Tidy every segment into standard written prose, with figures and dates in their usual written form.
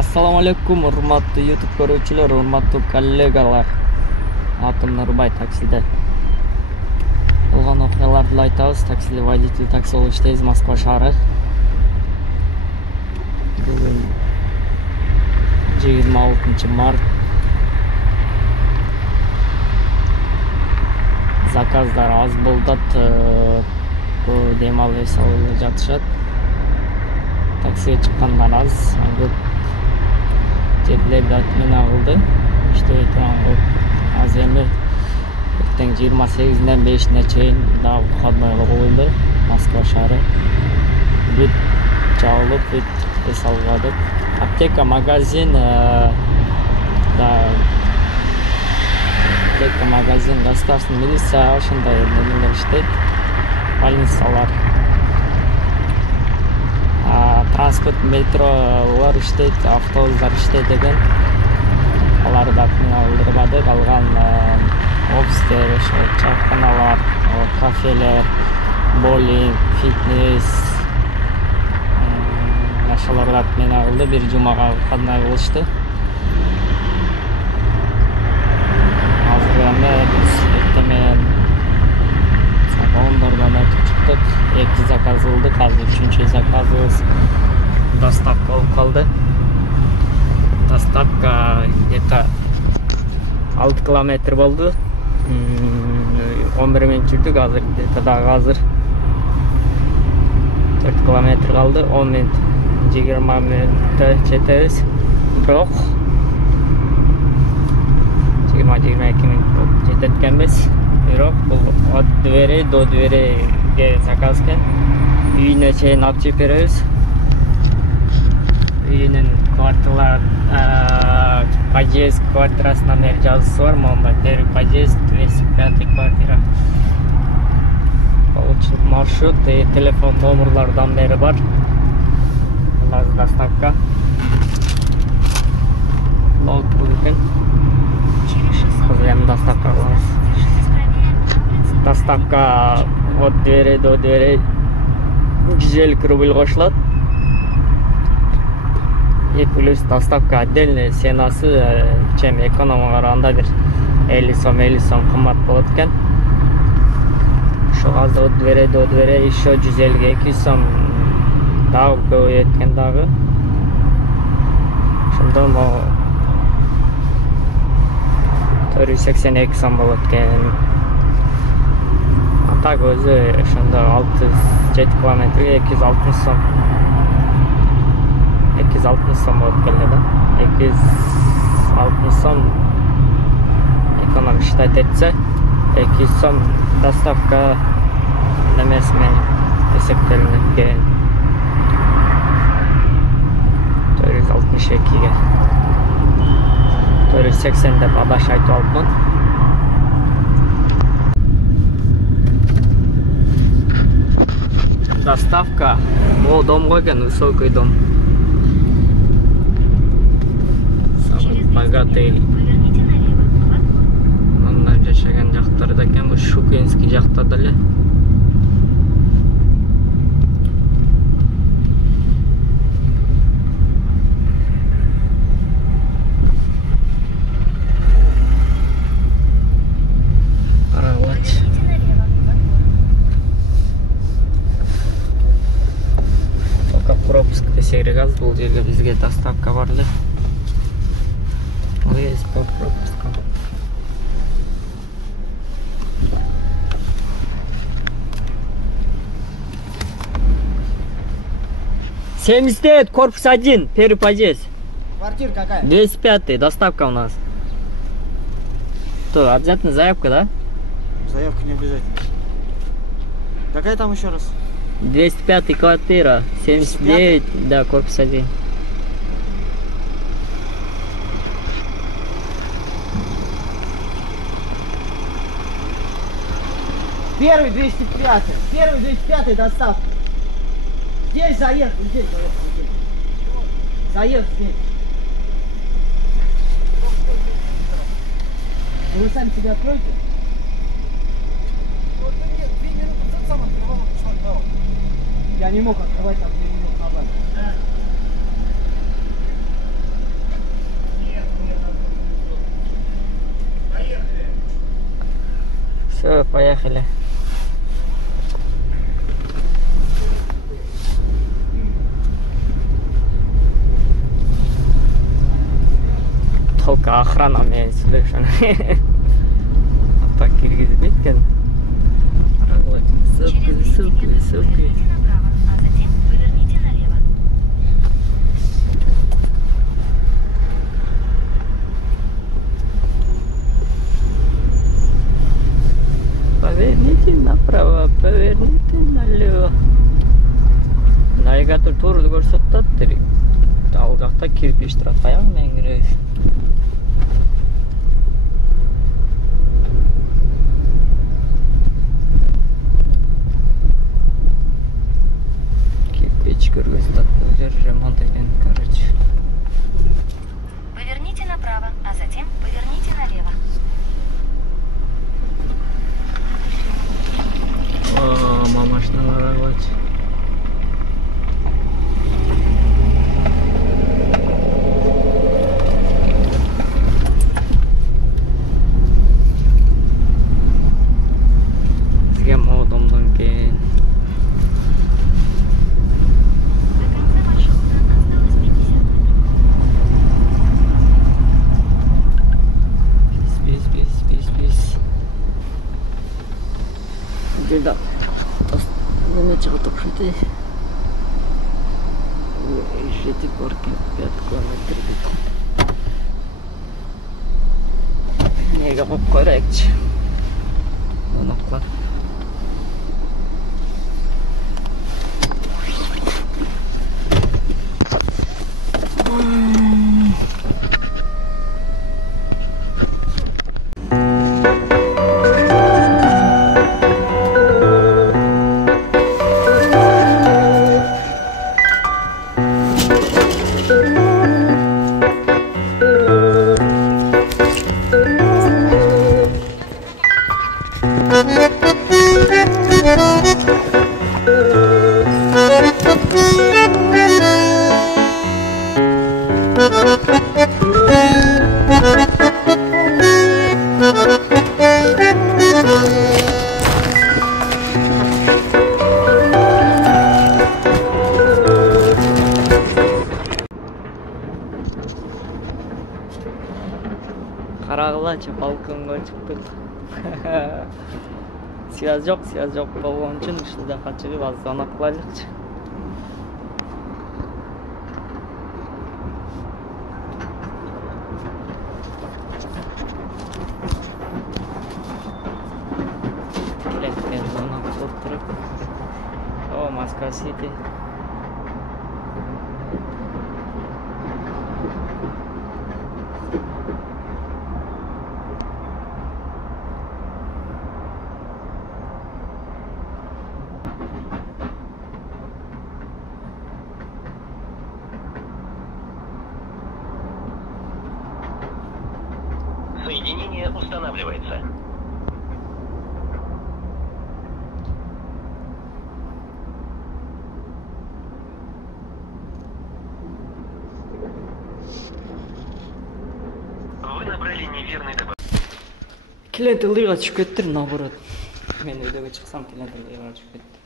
Assalomu alaykum, hurmatli YouTube ko'ruvchilar, hurmatli kollegalar. Atim Nurbay taksida. Bo'lgan voqealarni aytamiz. Taksida водитель taksi olishdeyiz, Moskva shahri. Bugun 26-mart. Zakazlar az bo'ldi. Bu demalga jatishadi. Taksiga chiqqandan az. Chetlarda meni oldi. İşte tamam. Az endi ertang 28dan 5-gacha daha xizmatga qo'yildi. Moskva shahri. Bit chalib, bit esalg'adik. Apteka magazin apteka magazin, государственный militsiya shunday nimalar ishlaydi. Больницалар. Transport metrolar ishlaydi, avtobuslar ishlaydi degan. Ularda oldirmadi, qolgan ofislar, chayxonalar, kafeler, bowling, fitness nashalarga meni oldi. Bir jumaga qanday bo'lishdi. Hozirda biz ertamen Onlardan çıktık. 2 zakaz oldu. Hozir 3-chi zakazimiz dostavka olib qoldi. Dostavka где-то 6 kilometr bo'ldi. 11 minut yurdik. Hozir hozir 4 kilometr qoldi. 10 minut 20 minutda yetamiz. Biroq 20-22 minut yetayotganmiz. Biroq bu od dveri do dveriga zakazkan. Uyini chayin olib chiqib beramiz. Uyinin kvartiralar подъезд kvartirasi nomer yozuvsi bor. Mana bu подъезд 205 kvartira. Получил маршрут и telefon nomerlaridan beri bor. Ular dostavka. Log bo'lgan. Qizim dostavka qilamiz. Доставка от двери до двери 150 рубль qo'shiladi. И плюс доставка отдельная ценасы чем экономға қарағанда bir 50 сом қымбат болады екен. Şu hozir от двери до двери еще 150-200 сом дағы көбейеді екен дағы. Шында 482 сом болады екен. Так өзі шында 6-7 kilometrге 260 сом. 260 сом болып келеді. 260 сом эконом считать етсе, 200 сом доставка немесімен есептелінген 462-ге 480 деп адаш айтып алыпмын. Доставка. О, дом қойған, высокий дом. Самый богатый. Мында жашаған жақтарда екен, бұл Шукинский жақтарда эле. Пропуск десегрегаз, бұл жерге бізге доставка барды. Выезд по пропускам. «70 корпус 1, первый подъезд». Квартира какая? 205, доставка у нас. То, обязательно заявка, да? Заявка не обязательно. Какая там еще раз? 205 квартира, 79, да, корпус 1. Первый 205. Первый 205 доставка. Здесь заехал, здесь. Заехал здесь. Вы сами себя откроете? Я не мог открывать там 2 минуты назад. Все, поехали. Только охрана мени слышен. Так киргизбек экен. Высокий. Поверните направо, поверните налево. Навигатор туурду көрсөтөт. Ал жакта кирпич турат, каяга менен киребиз. Кирпич көргөзөт, бул жер ремонт экен, короче. Поверните направо, а затем поверните налево. Машиналар агылат. Бизге модомдон кийин До конца маршрута осталось 50 метров. Пис. Жда. Неме чыгып шути. Жети паркинг 5 километр дейт. Неге коюп коелучу. Моноклар. Карагылачы балконго чыктык. Связь жок болгон үчүн ушул жака чыгып аздан кылайлыкчы. О, Москва Сити. Соединение устанавливается. Вы набрали неверный добавок. Клиент ылыйга чыгып кеттир, наоборот. Мен өйдөгө чыксам, клиент ылыйга чыгып кетти.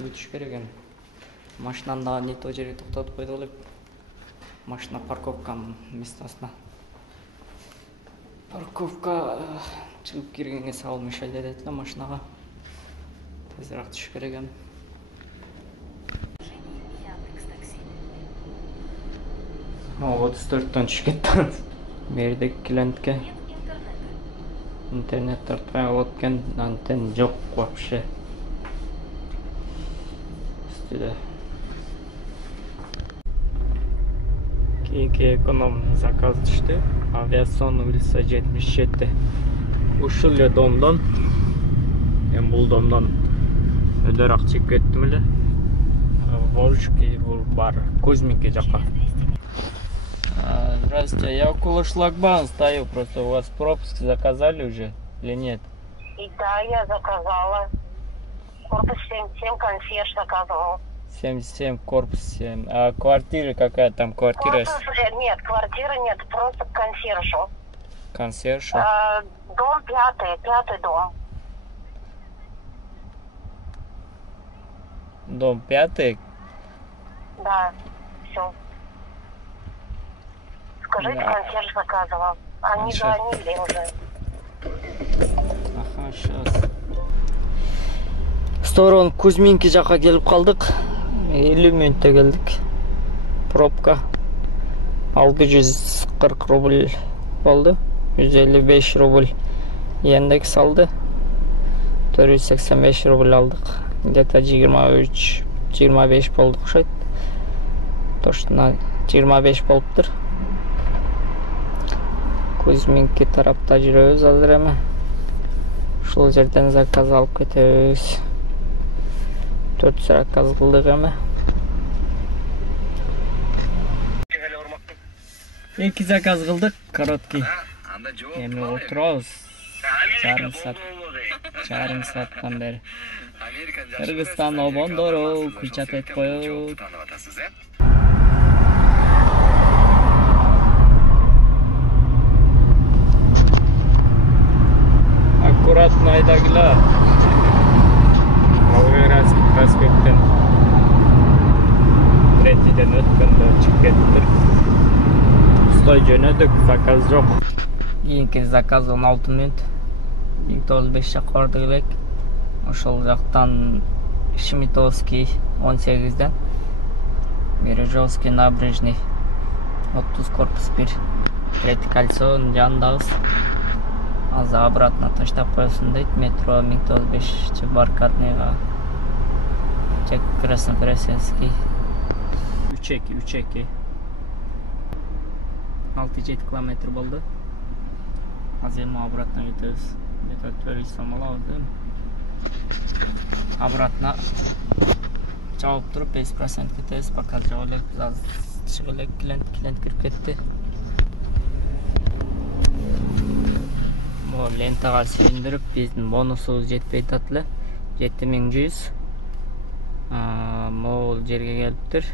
Өтүш керек экен. Машинаны дагы не то жерге токтотуп койдук элек. Машина парковка местосуна. Парковка чыгып киргенге сабыл мешайт дейт эле машинага. Тезирээк түшүш керек экен. О, 34-төн түшүп кетти. Бердик клиентке. Интернет тартпай болот экен, антен жок вообще. Үстүдө. Кийинки эконом заказ түштү. Авиасон улица 77. Ушул эле домдон, мен бул домдон өдөраак чыгып кеттим эле. Волжский бул бар, Кузьминки жака. Здравствуйте, я около шлагбаума стою, просто у вас пропуск заказали уже или нет? И да, я заказала. Корпус 77, консьерж заказывал. 77, корпус 7. А квартира какая там? Квартира? Нет, квартиры нет, просто к консьержу. Консьержу? Дом 5-й дом. Дом 5. Да, все. Скажите, Да. консьерж заказывал. Они Сейчас. звонили уже. Аха, сейчас. Сторон Кузьминки жаққа келіп қалдық. 50 минутта келдік. Пробка. 640 рубль болды. 155 рубль ендек салды. 485 рубль алдық. Где-то 23-25 болды ұқсайды. Точно 25 болып тұр. Кузьминки тарапта жүреміз азыр эми. Ушул жерден заказ алып кетебиз. 4 заказ кылдык эми. 2 заказ кылдык, короткий. Эми отурабыз. Жарым сааттан бери. Кыргызстан обондору күчат этип коет. Аккуратно айдагыла. Волгоградский проспекттен третиден өткөндө чыгып кеттир. Стой жөнөдүк, заказ жок. Кийинки заказ 16 минут. 1905 жакка бардык элек. Ошол жактан Шмитовский 18ден. Бережовский набережный 30 корпус 1. Третий кольцонун жанындабыз. Азыр обратно таштап коесун дейт. Метро 1905 Баркатныйга. Чек Краснопресненский. Үчеки. 6-7 километр болду. Азыр эми обратно кетебиз. Где-то 400 сом алабыз эми. Обратно чабып туруп 5% кетебиз. Пока жок элек, аз чыгып элек, клиент кирип кетти. Могу лентага сүйүндүрүп, биздин бонусубуз жетпей атат эле. 7100. Могул жерге келиптир.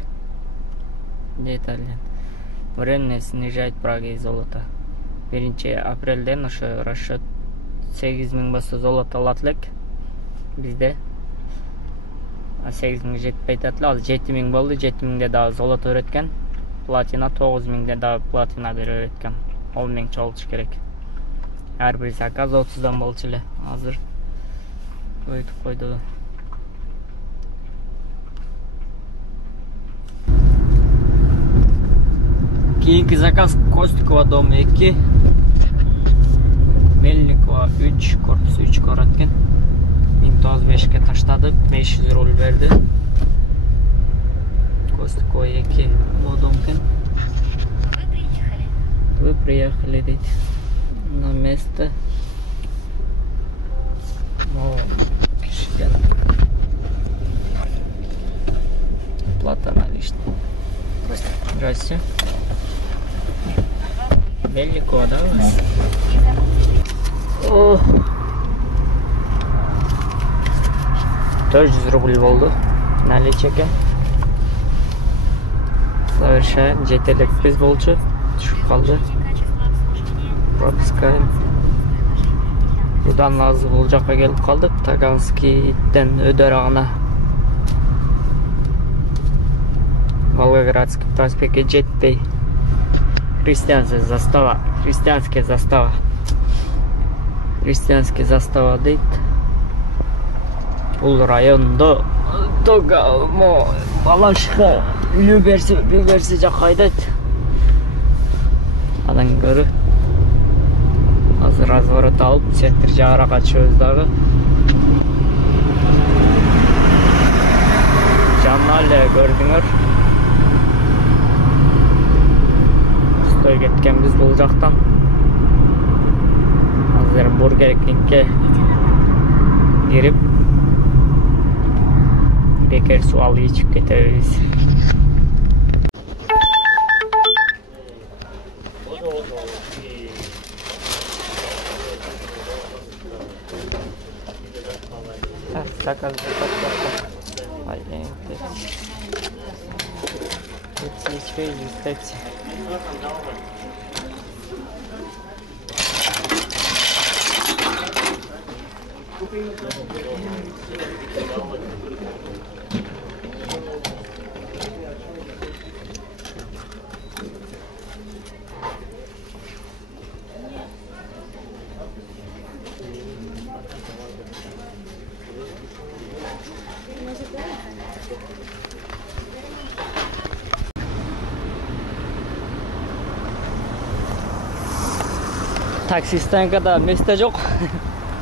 Детален. Временно снижать праги золота. 1 апрелден ошо расчет 8000 болсо золото алат элек бизде. 8000 жетпей атат эле. Азыр 7000 болду. 7000де дагы золото өткөн. Платина 9000де дагы платина берип өткөн. 10000 чогултуш керек. Ар бир заказ 30дан болчу эле. Азыр өтүп койду. Кийинки заказ Костикова дом 2. Мельникова 3, корпус 3 барат экен. 1905ке таштадык, 500 рубль берди. Костикова 2 бул дом экен. Вы приехали дейт. На место. Кишиден. Плата наличная. Здрасте. Мельникова, да, у вас? О! 400 рубль болду. Наличеке. Совершаем. Жетелек биз болчу. Түшүп калды. Пропускаем. Будан азыр бул жакка келип калдык. Таганскийден өдөрагына. Волгоградский проспектке жетпей. Христианская застава дейт. Бул райондо тога балашка үйлүү берсе жакка айдайт. Андан көрү азыр разворот алып центр жагыра качыбыз дагы. Жанна эле көрдүңөр. Стой кеткенбиз бул жактан. Азыр Бургер Кингке кирип бекер суу алып ичип кетебиз. Заказ. Такси стоянкада месте жоқ.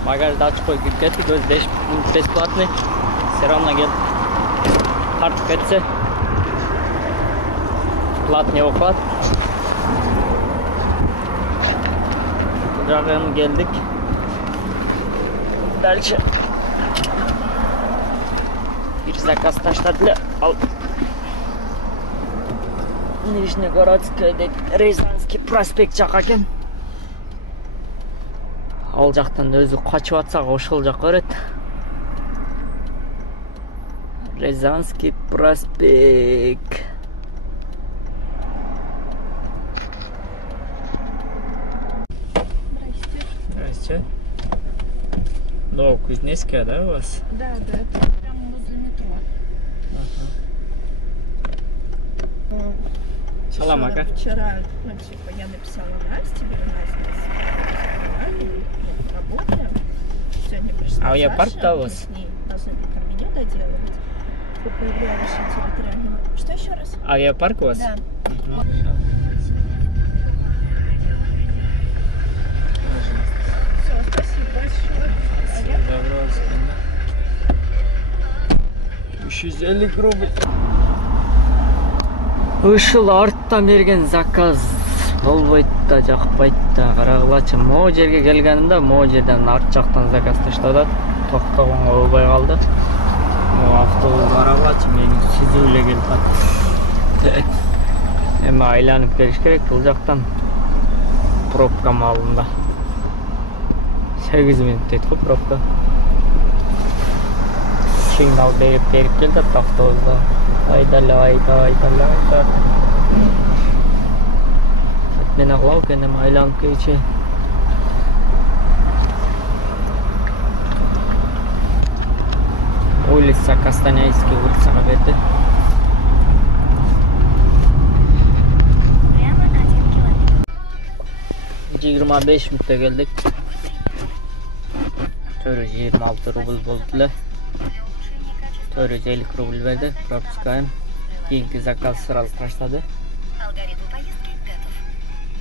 Багажды ашып қойып кетті. Өзі бесплатный. Все равно келіп тартып кетсе платный болып қалады. Бұл жағын келдік. Дальше bir заказ таштадылы. Ал Нижнегородская деп Рязанский проспект жаққа екен. Ал жақтан өзі қачып атсақ, ошол жаққа береді. Рязанский проспект. Здрасте. Новокузнецкая, да, у вас? Да, это прямо возле метро. Салам, ака. Вчера, я написала Насте, говорю, Настя, работаем. Сегодня пришла А я парк Саша, у мы вас? с ней должны там меню доделывать по появляющим территориальным. Что еще раз? Авиапарк у вас? Да. Все, спасибо большое. Доброго. 350 рубль. Ушул арттан берген заказ болбойт да, жакпайт да. Карагылачы, могу жерге келгенимде, могу жерден арт жактан заказ таштады. Токтогонго болбой калды. Могу автобус карагылачы, мени сүзүп эле келип атты. Эми айланып келиш керек, бул жактан пробка малында. 8 минут дейт го пробка. Сигнал берип келди автобуста. Айдала. Мен аглау кенем айланып келчи. Улица Кастанайский улицага берди. Прямо 1 километр. 25 минутта келдик. 426 рубль болду эле. 450 рубль берди, пропускаем. Кийинки заказ сразу таштады. Алгоритм поездки готов.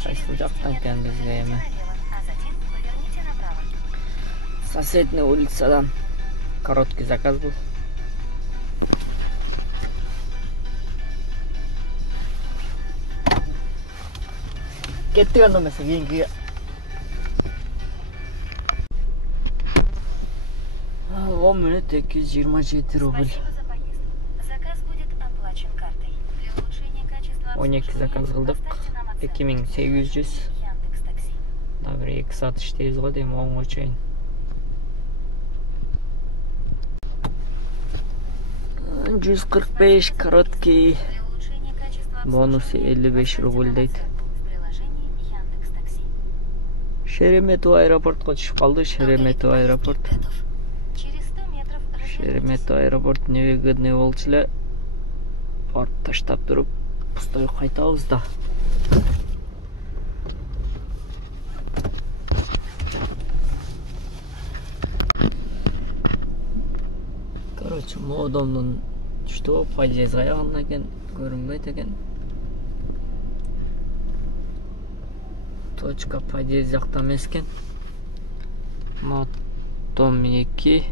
Кайсы жактан экен бизге эми? А затем поверните направо. Соседний улицадан короткий заказ был. Кеттик анда эмесе кийинкиге. 10 минут 227 рубль. Спасибо за поездку. Заказ будет оплачен картой. Для улучшения качества 12 заказ кылдык. поставьте нам оценку. 2800. Яндекс.Такси. Да, бир 2 саат иштейбиз го дейм, оңго чейин. 145 короткий. Для улучшения качества Бонусы 55 рубль дейт. в приложении Яндекс.Такси. Шереметов аэропортко түшүп калды. Шереметов аэропорт. Готов. Через 100 метров Шереметов аэропорт невыгодный болчу эле. Барып таштап туруп, пустой кайтабыз да. Короче, модомдун түштү, подъездге аягында экен, көрүнбөйт экен. Точка подъезд жакта эмес экен. Дом 2,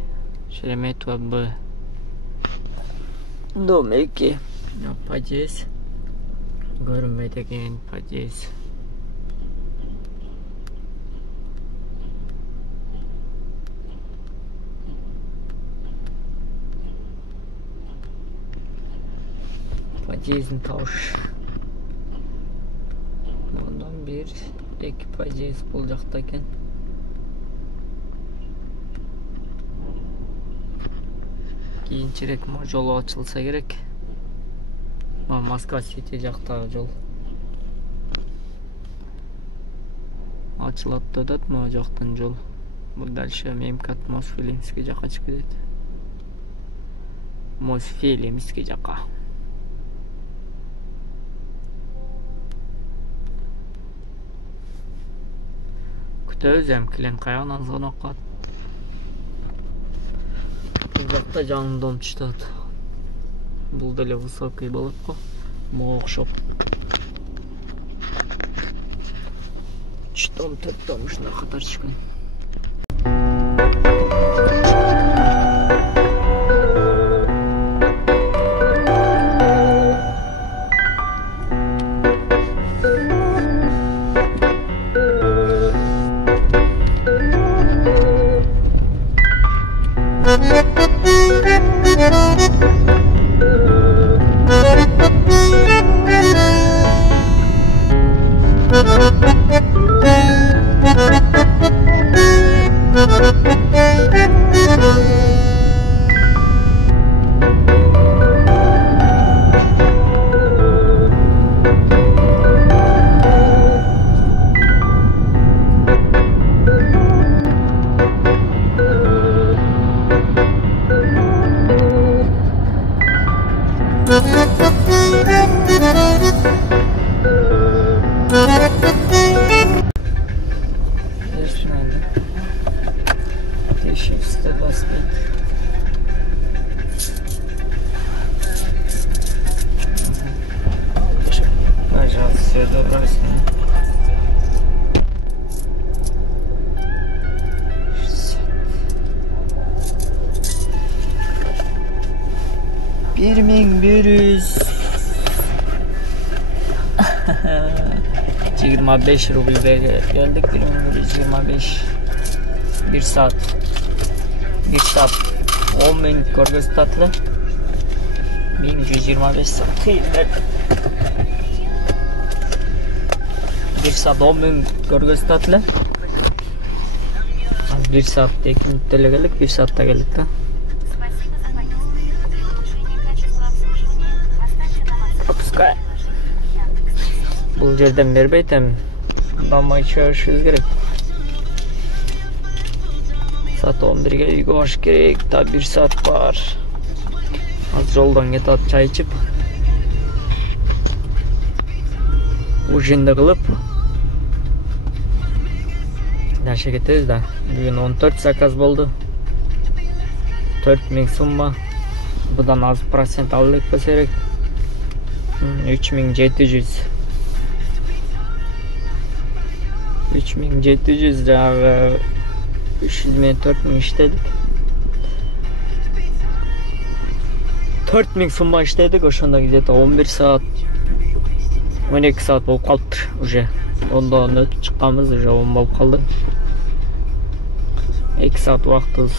Шереметова Б. Дом 2. Подъезд. Көрүнбөйт экен подъезд. Подъездин табыш. Мындан 1-2 подъезд бул жакта экен. Кийинчерээк жол ачылса керек. Москва Сити жактагы жол ачылат дедат, могу жактан жол. Бул дальше Мемкат Мосфилинский жакка чыгып кетет. Мосфилимский жака. Күтөбүз эми клиент каягынан звонок кылат. Бул жакта жаңы дом чыгат. Бул деле высокий болот го. Мага окшоп. 3 том, 4 том ушундай катар чыккан. Пожалуйста, все доброе. Бирмин бирюз 25 rubl geldik. 125 1 saat 10 minut ko'rsatdi. 1125 saat 1 saat 10 minut ko'rsatdi. 1 saat 2 minutda keldik, 1 saatda keldik da. Пропускай. Бұл жерден бербейт эми. Дамай чыгышыбыз керек. Saat 11'ge үйгө баш керек. Та 1 saat бар. Az жолдон кетип чай ичип. Ужинди кылып. Дальше кетебиз да. Бүгүн 14 заказ болду. 4000 сумма. Будан аз процент алып болсо керек. 3700 жаңағы 300 мен 4000 иштедик. 4000 сумма иштедик, ошондо где-то 11 саат 12 саат болуп калыптыр уже. Ондон өтүп чыкканбыз, уже 10 болуп калды. 2 саат убактыбыз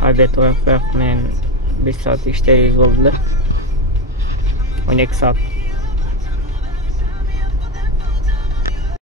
обед ояк менен 1 саат иштебиз болду эле. 12 saat